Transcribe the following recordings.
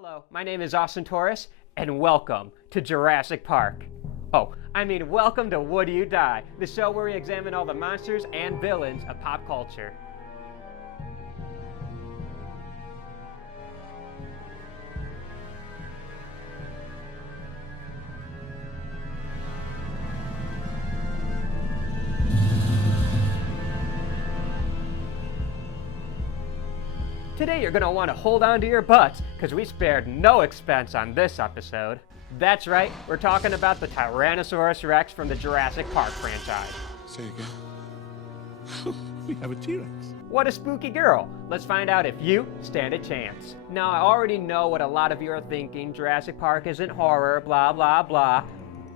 Hello, my name is Austin Torres, and welcome to Jurassic Park. Welcome to Would You Die, the show where we examine all the monsters and villains of pop culture. Today you're going to want to hold on to your butts because we spared no expense on this episode. That's right, we're talking about the Tyrannosaurus Rex from the Jurassic Park franchise. Say again. We have a T-Rex. What a spooky girl. Let's find out if you stand a chance. Now, I already know what a lot of you are thinking. Jurassic Park isn't horror, blah, blah, blah.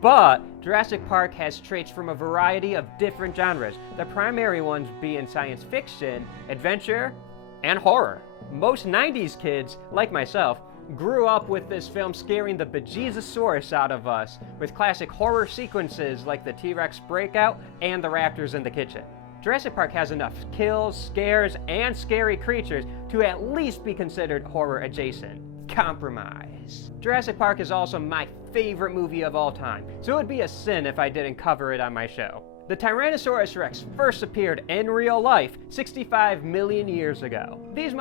But Jurassic Park has traits from a variety of different genres, the primary ones being science fiction, adventure, and horror. Most 90s kids, like myself, grew up with this film scaring the bejesusaurus out of us, with classic horror sequences like the T-Rex breakout and the raptors in the kitchen. Jurassic Park has enough kills, scares, and scary creatures to at least be considered horror adjacent. Compromise. Jurassic Park is also my favorite movie of all time, so it would be a sin if I didn't cover it on my show. The Tyrannosaurus Rex first appeared in real life 65 million years ago. These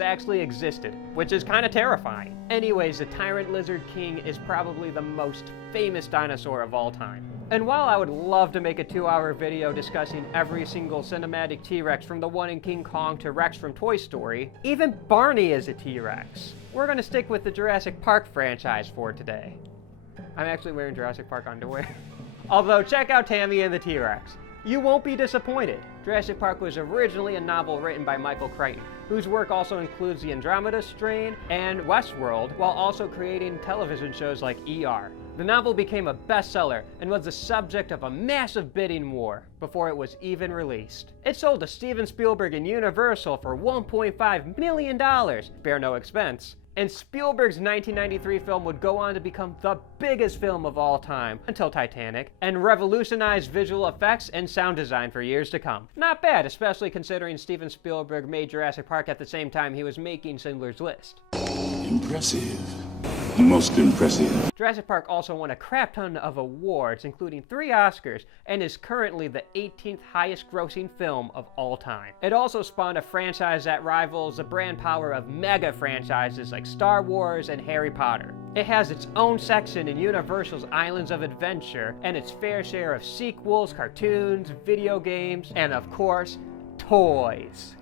actually existed, which is kind of terrifying. Anyways, the Tyrant Lizard King is probably the most famous dinosaur of all time. And while I would love to make a 2-hour video discussing every single cinematic T-Rex from the one in King Kong to Rex from Toy Story, even Barney is a T-Rex. We're gonna stick with the Jurassic Park franchise for today. I'm actually wearing Jurassic Park underwear. Although, check out Tammy and the T-Rex. You won't be disappointed. Jurassic Park was originally a novel written by Michael Crichton, whose work also includes the Andromeda Strain and Westworld, while also creating television shows like ER. The novel became a bestseller and was the subject of a massive bidding war before it was even released. It sold to Steven Spielberg and Universal for $1.5 million, spare no expense. And Spielberg's 1993 film would go on to become the biggest film of all time until Titanic, and revolutionize visual effects and sound design for years to come. Not bad, especially considering Steven Spielberg made Jurassic Park at the same time he was making Schindler's List. Impressive. Most impressive. Jurassic Park also won a crap ton of awards, including 3 Oscars, and is currently the 18th highest grossing film of all time. It also spawned a franchise that rivals the brand power of mega franchises like Star Wars and Harry Potter. It has its own section in Universal's Islands of Adventure, and its fair share of sequels, cartoons, video games, and of course, toys.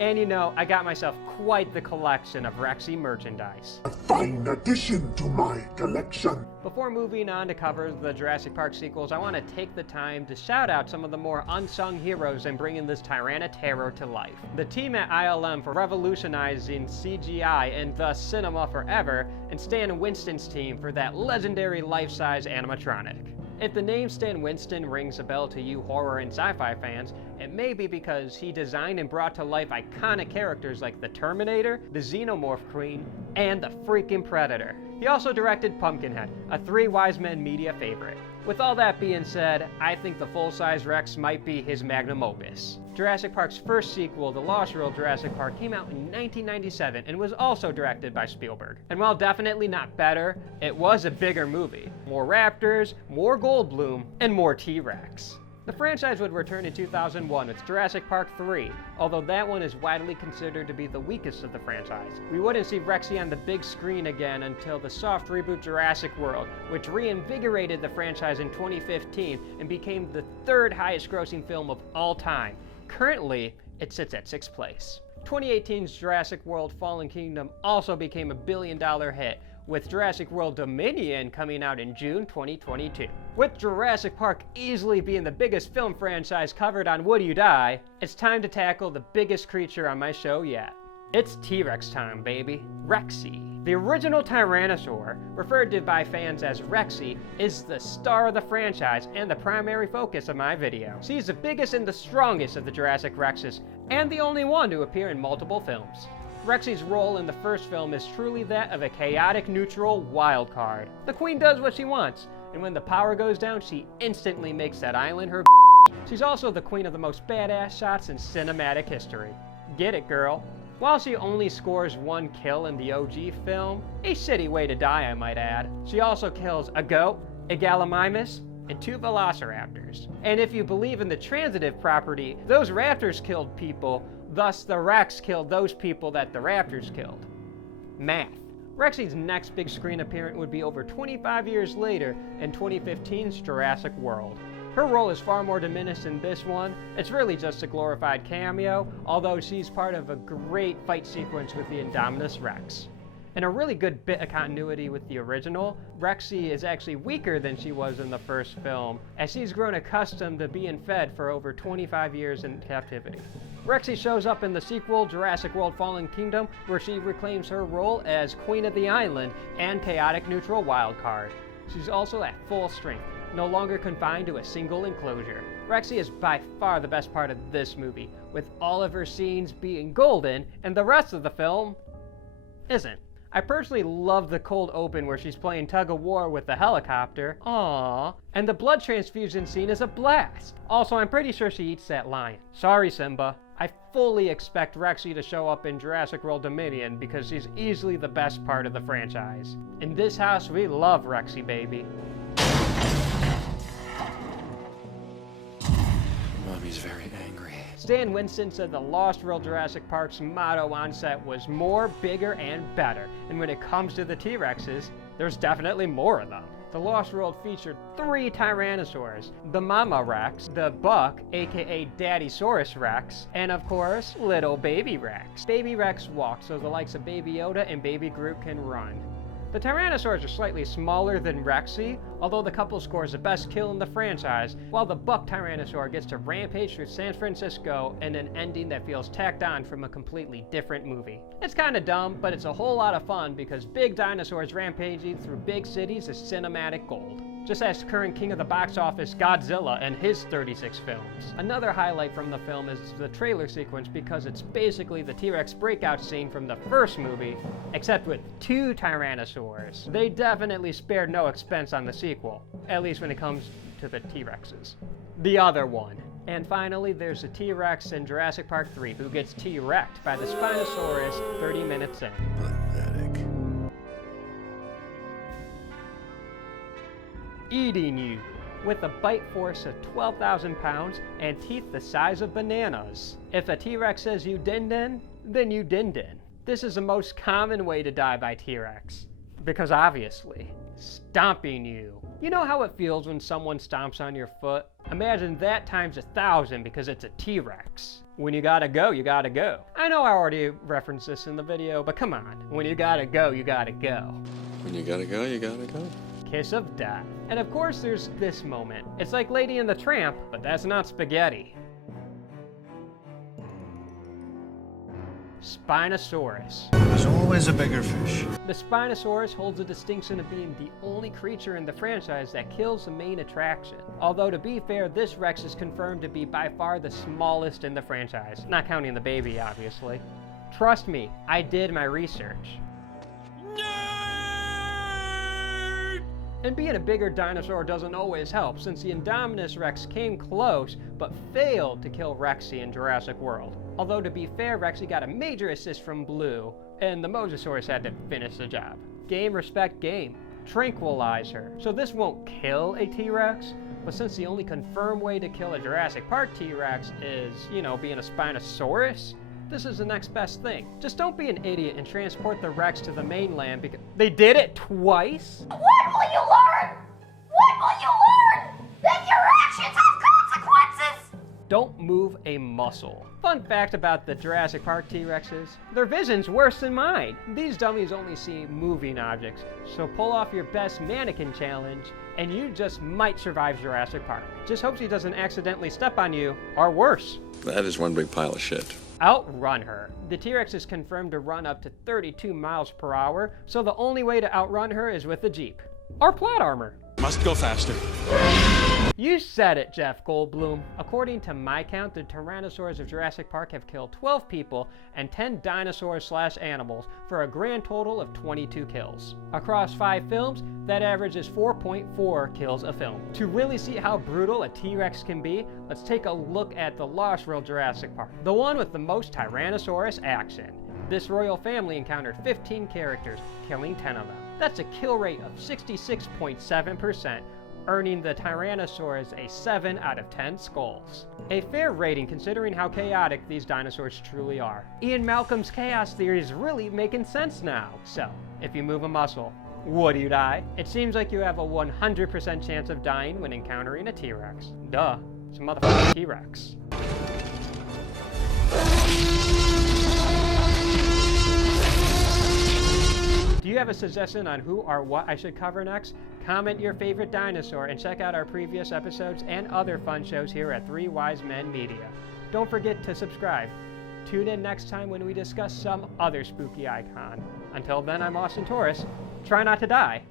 And you know, I got myself quite the collection of Rexy merchandise. A fine addition to my collection. Before moving on to cover the Jurassic Park sequels, I want to take the time to shout out some of the more unsung heroes in bringing this Tyrannoterror to life. The team at ILM for revolutionizing CGI and thus cinema forever, and Stan Winston's team for that legendary life-size animatronic. If the name Stan Winston rings a bell to you horror and sci-fi fans, it may be because he designed and brought to life iconic characters like the Terminator, the Xenomorph Queen, and the freaking Predator. He also directed Pumpkinhead, a 3 Wise Men media favorite. With all that being said, I think the full-size Rex might be his magnum opus. Jurassic Park's first sequel, The Lost World Jurassic Park, came out in 1997 and was also directed by Spielberg. And while definitely not better, it was a bigger movie. More raptors, more Goldblum, and more T-Rex. The franchise would return in 2001 with Jurassic Park 3, although that one is widely considered to be the weakest of the franchise. We wouldn't see Rexy on the big screen again until the soft reboot Jurassic World, which reinvigorated the franchise in 2015 and became the 3rd highest grossing film of all time. Currently, it sits at 6th place. 2018's Jurassic World Fallen Kingdom also became a billion-dollar hit, with Jurassic World Dominion coming out in June 2022. With Jurassic Park easily being the biggest film franchise covered on Would You Die, it's time to tackle the biggest creature on my show yet. It's T-Rex time, baby. Rexy. The original Tyrannosaur, referred to by fans as Rexy, is the star of the franchise and the primary focus of my video. She's the biggest and the strongest of the Jurassic Rexes, and the only one to appear in multiple films. Rexy's role in the first film is truly that of a chaotic neutral wild card. The queen does what she wants, and when the power goes down, she instantly makes that island her She's also the queen of the most badass shots in cinematic history. Get it, girl. While she only scores 1 kill in the OG film, a shitty way to die I might add, she also kills a goat, a gallimimus, and 2 velociraptors. And if you believe in the transitive property, those raptors killed people, thus the Rex killed those people that the raptors killed. Math. Rexy's next big screen appearance would be over 25 years later in 2015's Jurassic World. Her role is far more diminished in this one. It's really just a glorified cameo, although she's part of a great fight sequence with the Indominus Rex. And a really good bit of continuity with the original, Rexy is actually weaker than she was in the first film, as she's grown accustomed to being fed for over 25 years in captivity. Rexy shows up in the sequel, Jurassic World Fallen Kingdom, where she reclaims her role as Queen of the Island and chaotic neutral wildcard. She's also at full strength, no longer confined to a single enclosure. Rexy is by far the best part of this movie, with all of her scenes being golden, and the rest of the film isn't. I personally love the cold open where she's playing tug-of-war with the helicopter. Aww. And the blood transfusion scene is a blast. Also, I'm pretty sure she eats that lion. Sorry, Simba. I fully expect Rexy to show up in Jurassic World Dominion because she's easily the best part of the franchise. In this house, we love Rexy, baby. Mommy's very angry. Stan Winston said the Lost World Jurassic Park's motto on set was more, bigger, and better. And when it comes to the T-Rexes, there's definitely more of them. The Lost World featured 3 Tyrannosaurs, the Mama Rex, the Buck, aka Daddysaurus Rex, and of course, little Baby Rex. Baby Rex walks so the likes of Baby Yoda and Baby Groot can run. The Tyrannosaurs are slightly smaller than Rexy, although the couple scores the best kill in the franchise, while the Buck Tyrannosaur gets to rampage through San Francisco in an ending that feels tacked on from a completely different movie. It's kinda dumb, but it's a whole lot of fun because big dinosaurs rampaging through big cities is cinematic gold. Just ask current king of the box office Godzilla and his 36 films. Another highlight from the film is the trailer sequence because it's basically the T-Rex breakout scene from the first movie, except with 2 Tyrannosaurs. They definitely spared no expense on the sequel, at least when it comes to the T-Rexes. The other one. And finally, there's a T-Rex in Jurassic Park 3 who gets T-Rexed by the Spinosaurus 30 minutes in. Pathetic. Eating you, with a bite force of 12,000 pounds and teeth the size of bananas. If a T-Rex says you din-din, then you din-din. This is the most common way to die by T-Rex. Because obviously, stomping you. You know how it feels when someone stomps on your foot? Imagine that times 1,000 because it's a T-Rex. When you gotta go, you gotta go. I know I already referenced this in the video, but come on. When you gotta go, you gotta go. When you gotta go, you gotta go. Kiss of death. And of course there's this moment. It's like Lady and the Tramp, but that's not spaghetti. Spinosaurus. There's always a bigger fish. The Spinosaurus holds the distinction of being the only creature in the franchise that kills the main attraction. Although to be fair, this Rex is confirmed to be by far the smallest in the franchise, not counting the baby, obviously. Trust me, I did my research. And being a bigger dinosaur doesn't always help, since the Indominus Rex came close, but failed to kill Rexy in Jurassic World. Although to be fair, Rexy got a major assist from Blue, and the Mosasaurus had to finish the job. Game, respect, game. Tranquilize her. So this won't kill a T-Rex, but since the only confirmed way to kill a Jurassic Park T-Rex is, being a Spinosaurus, this is the next best thing. Just don't be an idiot and transport the Rex to the mainland because they did it twice? What will you learn? What will you learn? That your actions have consequences! Don't move a muscle. Fun fact about the Jurassic Park T-Rexes, their vision's worse than mine. These dummies only see moving objects, so pull off your best mannequin challenge and you just might survive Jurassic Park. Just hope she doesn't accidentally step on you, or worse. That is one big pile of shit. Outrun her. The T-Rex is confirmed to run up to 32 miles per hour, so the only way to outrun her is with a Jeep. Or plot armor. Must go faster. You said it, Jeff Goldblum. According to my count, the Tyrannosaurs of Jurassic Park have killed 12 people and 10 dinosaurs/animals for a grand total of 22 kills. Across 5 films, that average is 4.4 kills a film. To really see how brutal a T-Rex can be, let's take a look at the Lost World Jurassic Park, the one with the most Tyrannosaurus action. This royal family encountered 15 characters, killing 10 of them. That's a kill rate of 66.7%, earning the Tyrannosaurus a 7 out of 10 skulls. A fair rating considering how chaotic these dinosaurs truly are. Ian Malcolm's chaos theory is really making sense now. So, if you move a muscle, would you die? It seems like you have a 100% chance of dying when encountering a T-Rex. Duh, it's a motherfucking T-Rex. Do you have a suggestion on who or what I should cover next? Comment your favorite dinosaur and check out our previous episodes and other fun shows here at 3 Wise Men Media. Don't forget to subscribe. Tune in next time when we discuss some other spooky icon. Until then, I'm Austin Torres. Try not to die.